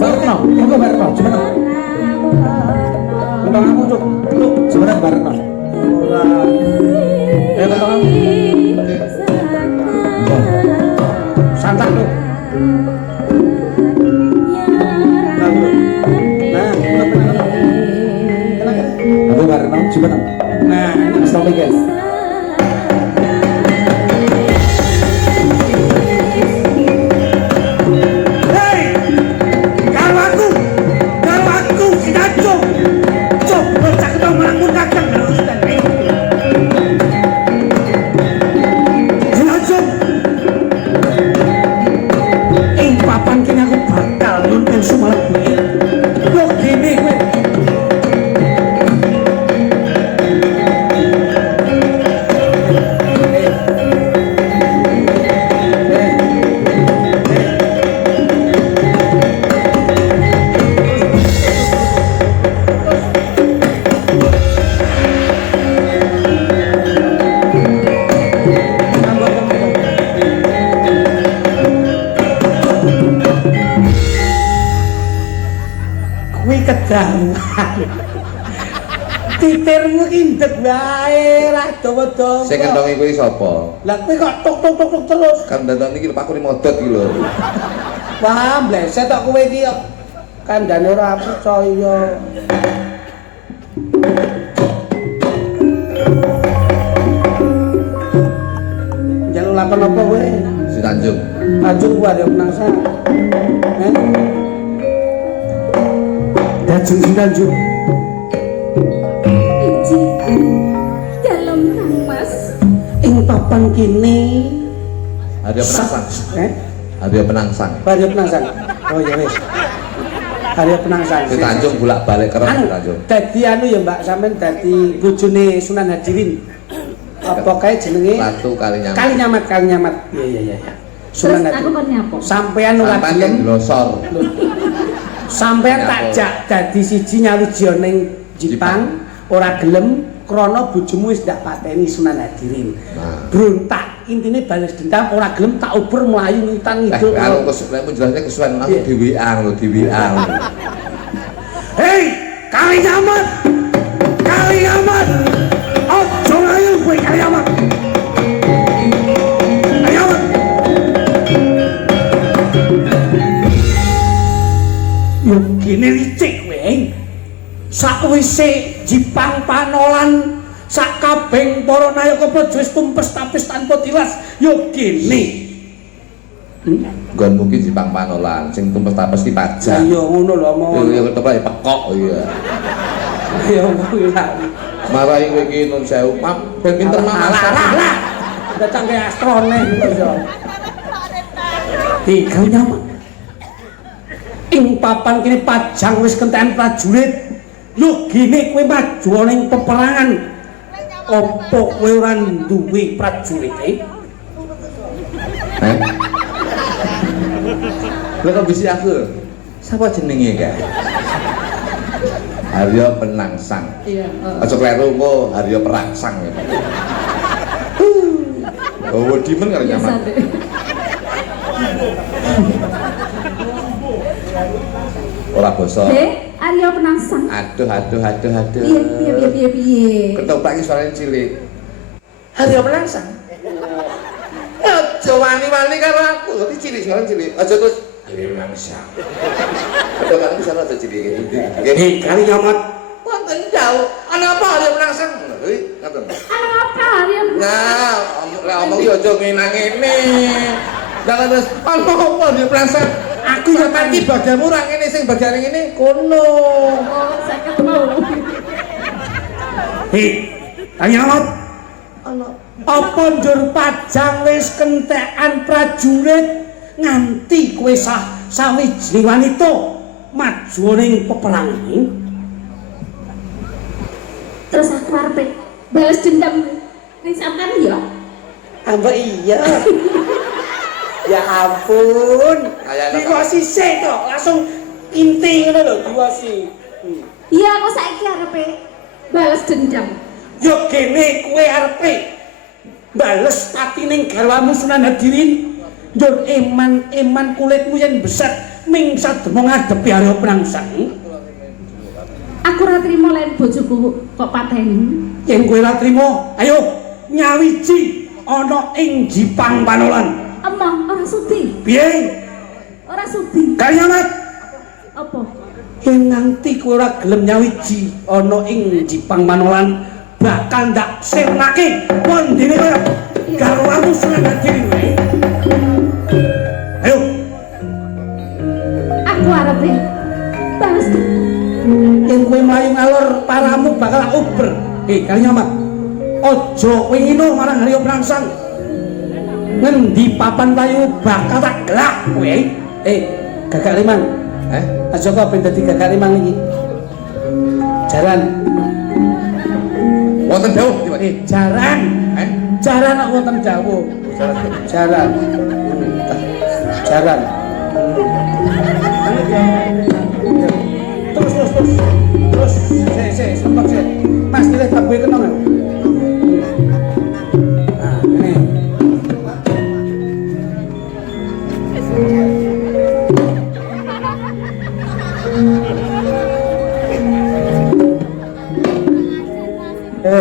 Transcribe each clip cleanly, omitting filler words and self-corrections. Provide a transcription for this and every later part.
Barno, monggo Barno, cepetan. Tentang aku cuk, cepetan Barno. Ora. Tentang aku. Santai lu. Aku Barno, cepetan. Nah, stop guys. Titirmu indek wae ra dawa-dawa. Sing ngentongi kuwi sapa? Lah kowe kok tok terus. Kan datang iki Pak Kuri modot iki lho. Wah, bleset tok kowe iki kok kandhane ora percaya. Njaluk lakon apa kowe? Si Tanjung. Tanjung kuwi ada penangsang. Tanjung si Tanjung. Dalam nang Mas. Ing papan kene Ada penangsang. Ada penangsang. Ada penangsang. Oh ya wis. Ada penangsang. Si Tanjung bolak-balik keren Anu, Tanjung. dadi anu ya Mbak, sampean dadi bojone Sunan Hadirin. Apa kae jenenge? Ratu Kalinyamat. Kalinyamat. Iya. Terus Sunan aku Hadirin. kon nyapa? Sampean ora Sampai gelem. glosor. Sampean takjak dadi siji nyawijia ning Jepang, ora gelem krana bojomu wis ndak pateni Sunan Hadirin. Nah. Brontak, intine balas dendam, ora gelem tak uber mlayu ngitang ngidul. Kalau kesuwen jelasnya kesuwen aku dhewean lho, dhewean. Hei, Kalinyamat! Kalinyamat! Ojo layu kowe Kalinyamat! Kalinyamat! Yo kene licik kowe. Sakwise Jipang panolan sakabeng para nayaka praja wis tumpes tapis tanpa tilas. Yo kene. Nggon mungkin Jepang panolan sing tumpes tapes ki pajak. Iya ngono lho omong. Iya ketepake pekok iya. Iya kuwi lah. Marahi kowe iki nun sewu, Mam, ben pinter mamasan. Lah. Datang ke astrone iso. Tiga nyaman. Ing papan kene pajang wis kentekan prajurit. Lho gene kowe maju ning peperangan. Apa kowe ora duwe prajurit Lha kok bisi aku? Sapa jenenge kae? Haryo Penangsang. Iya, Aja kleru engko Haryo Perangsang. Oh, dimen karo nyaman. Ora basa. Arya Penangsang. Aduh. Piye. Ketoprak iki suarane cilik. Haryo Penangsang. Aja wani-wani karo aku, dadi cilik suarane cilik. Aja terus Haryo Penangsang. Ketoprak iki suarane cilik iki. Hei Kalinyamat. Wonten jauh. Ana apa Haryo Penangsang? Hei, ngoten. Ana apa Arya Penangsang? Nah, lek omong iki aja ngene-ngene. Jangan terus ana apa Haryo Penangsang? Aku ya tadi bagamu ora ngene sing bagian ngene kono. Oh, saya ketemu. Hei Kalinyamat. Apa njur pajang wis kentekan prajurit nganti kowe sawijining wanita maju ning peperangan. Terus aku arep balas dendam ning sampean ya. Ambek iya. Ya ampun. Diwasi sik kok, langsung inti ngono lho diwasi. Iya, aku saiki arep balas dendam. Yo kene kowe arepe bales pati ning garwamu Sunan Hadirin. Njur eman-eman kulitmu yen beset ming sademo ngadepi Arya Prangsang. Aku ora trimo len bojoku kok pateni. Yen kowe ora trima, ayo nyawiji ana ing Jipang Panolan. Emang ora sudi. Piye? Ora sudi. Kalyamat. Apa? Yen nganti kowe ora gelem nyawiji ana ing Jipang Panolan, bakal ndak sirnake pondene kowe garwamu seneng diri kowe. Ayo. Aku arep balas Yen kowe mlayu ngalor paramu bakal uber. Kalyamat. Aja kowe ngino marang Arya Prangsang. Ngendi papan payu bakal tak gelak kowe. Gagak Limang. Aja kok ben dadi Gagak Limang iki. Jaran. Wonten dawuh, Jaran. Jaran kok wonten dawuh. Jaran. Jaran. Terus. Sempat sih. Mas pilih tak gue kenal ya? Nah, ini.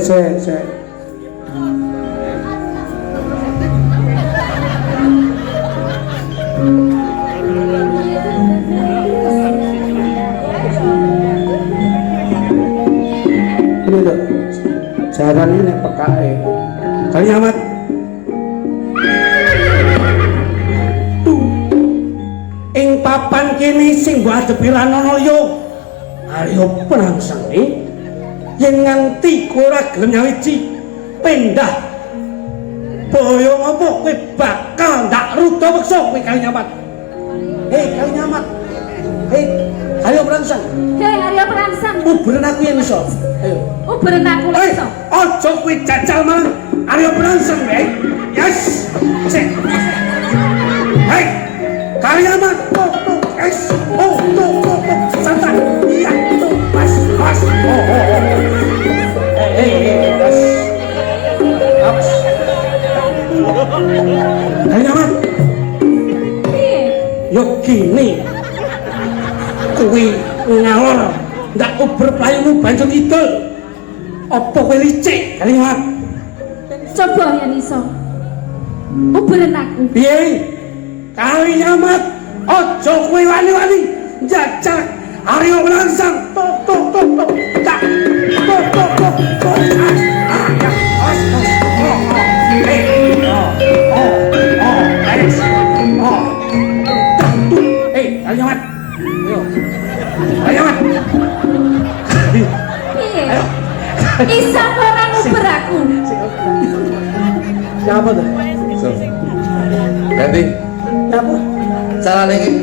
Saya. Ini loh, jaran ini pekae. Kalyamat. Ing papan kene sing mbok adepi Ranana ya Arya Prangsang yen nganti kowe ora gelem nyawiji pendah boyong apa kowe bakal ndak ruda weksa kowe Kalyamat. Kalyamat. Arya Prangsang. Arya Prangsang. Uberen aku yen iso. Ayo. Uberen aku iso. Aja kowe jajal marang Arya Prangsang, Yes. Sik. Kalyamat. Yes. Santai. Iya. Pas. Pas. Kalyamat. Piye? Yo gini. Kowe ngalor ndak uber playumu banjur idul. Apa kowe licik, Kalyamat? Coba yen iso. Uberen aku. Piye? Kalyamat, aja kowe wani-wani njajal Arya Prangsang. Tok. Tak. Tok. Kalyamat. Kalyamat. Piye? Isa ora nguber aku. Siapa tuh? Ganti. Siapa? Carane iki.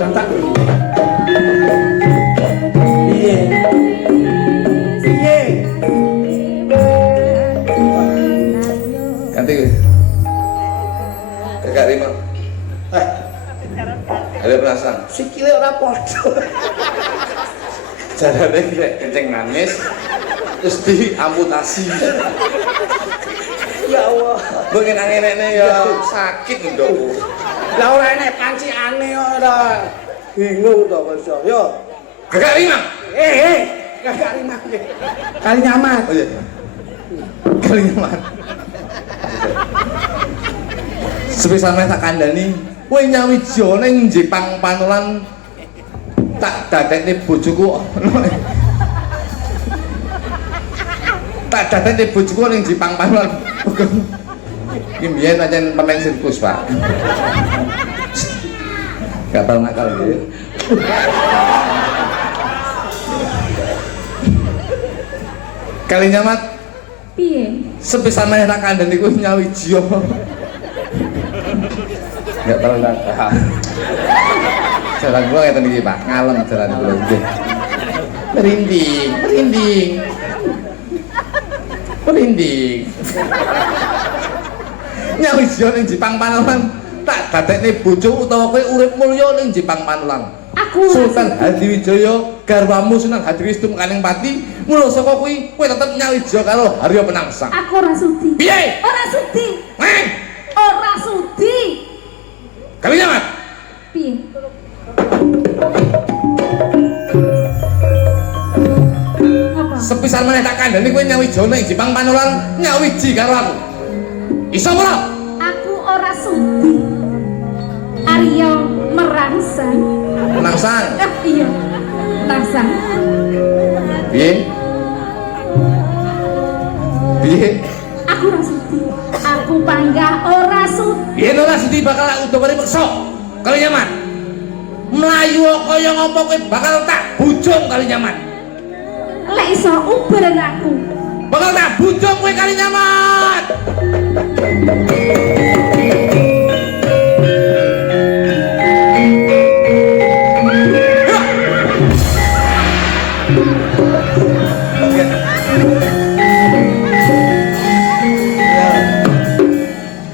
Cantak. Piye? Ganti kowe. Gagak Limang. Arya Prangsang. Sikile ora padha. Jarane lek kenceng nangis terus diamputasi. Ya Allah. Mbok ngenane ya sakit ndokku. Lah ora enek pancikane kok ora. Bingung to kok iso. Yo. Gagak Limang. Gagak Limang. Kalyamat. Oh iya. Kalyamat. Sepisan meh tak kandhani, kowe nyawiji ning Jipang Panolan tak dadekne bojoku. Tak dadekne bojoku ning Jipang Panolan. Iki mbiyen pancen pemain sirkus, Pak. Gak tau nakal iki. Kalyamat. Piye? Sepisan meh tak kandhani kowe nyawiji. Gak tau nakal. Jalan gua ngeten iki, Pak. Ngalem jalan kula nggih. Merinding. Nyawiji ning Jipang Panolan tak dadekne bojo utawa kowe urip mulya ning Jipang Panolan. Aku Sultan Hadiwijaya garwamu Sunan Hadiwisnu Kalingpati mula saka kuwi kowe tetep nyawiji karo Arya Prangsang. Aku ora sudi. Piye? Ora sudi. Ora sudi. Kalyamat. Piye? Apa? Sepisan meneh tak kandhani kowe nyawijana ing Jepang Panulan nyawiji karo aku. Iso ora? Aku ora sudi. Arya merangsang. Nangsang. Iya. Merangsang. Piye? Piye? Aku ora sudi. Aku panggah ora sudi. Yen ora sudi bakal udah mari meksa. Kali nyaman. Melayu kaya ngopo kowe bakal tak bujung kali nyaman. Lek iso uber aku. Bakal tak bujung kowe kali nyaman.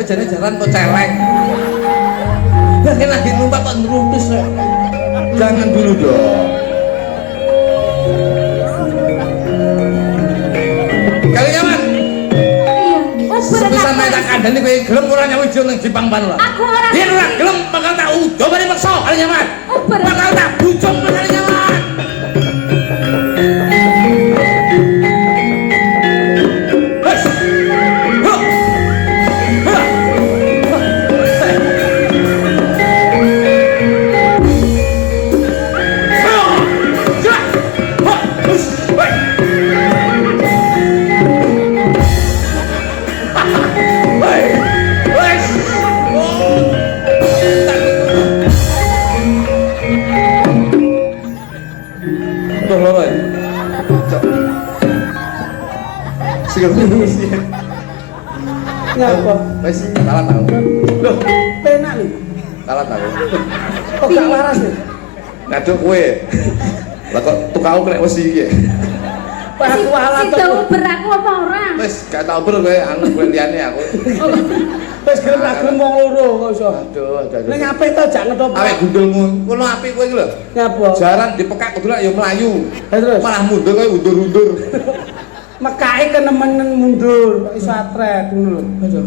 Jane jaran kok celeng. Ya kan lagi numpak kok nruntus kok. Jangan dulu dong. Kali nyaman. Iya, uber Sepisan aku. tak kandhani kowe gelem ora nyawijana ning Jepang Panulan. Aku ora Yen ora sudi. gelem bakal tak udo mari meksa kali nyaman. Uber. Bakal tak bujung kali nyaman. Wes. Ho. Ha. Ngapa? Wes, kalah tau. Loh, penak nih. Kalah tau. Kok gak waras nih? Ngaduk kowe. Lah kok tukangku kena wesi iki. Pak aku alat Si kok. uber aku apa ora? Wes, gak tau ber kowe anu kowe liyane aku. Wis gelem tak gelem wong loro kok iso. Aduh, Ning ngape to jak ngetop. awake gundulmu. Kono apik kowe iki lho. Ngapa? Jaran dipekak kudu lek ya mlayu. Ha terus Malah mundur kowe undur-undur. mekae kenemenen mundur kok iso atret ngono lho.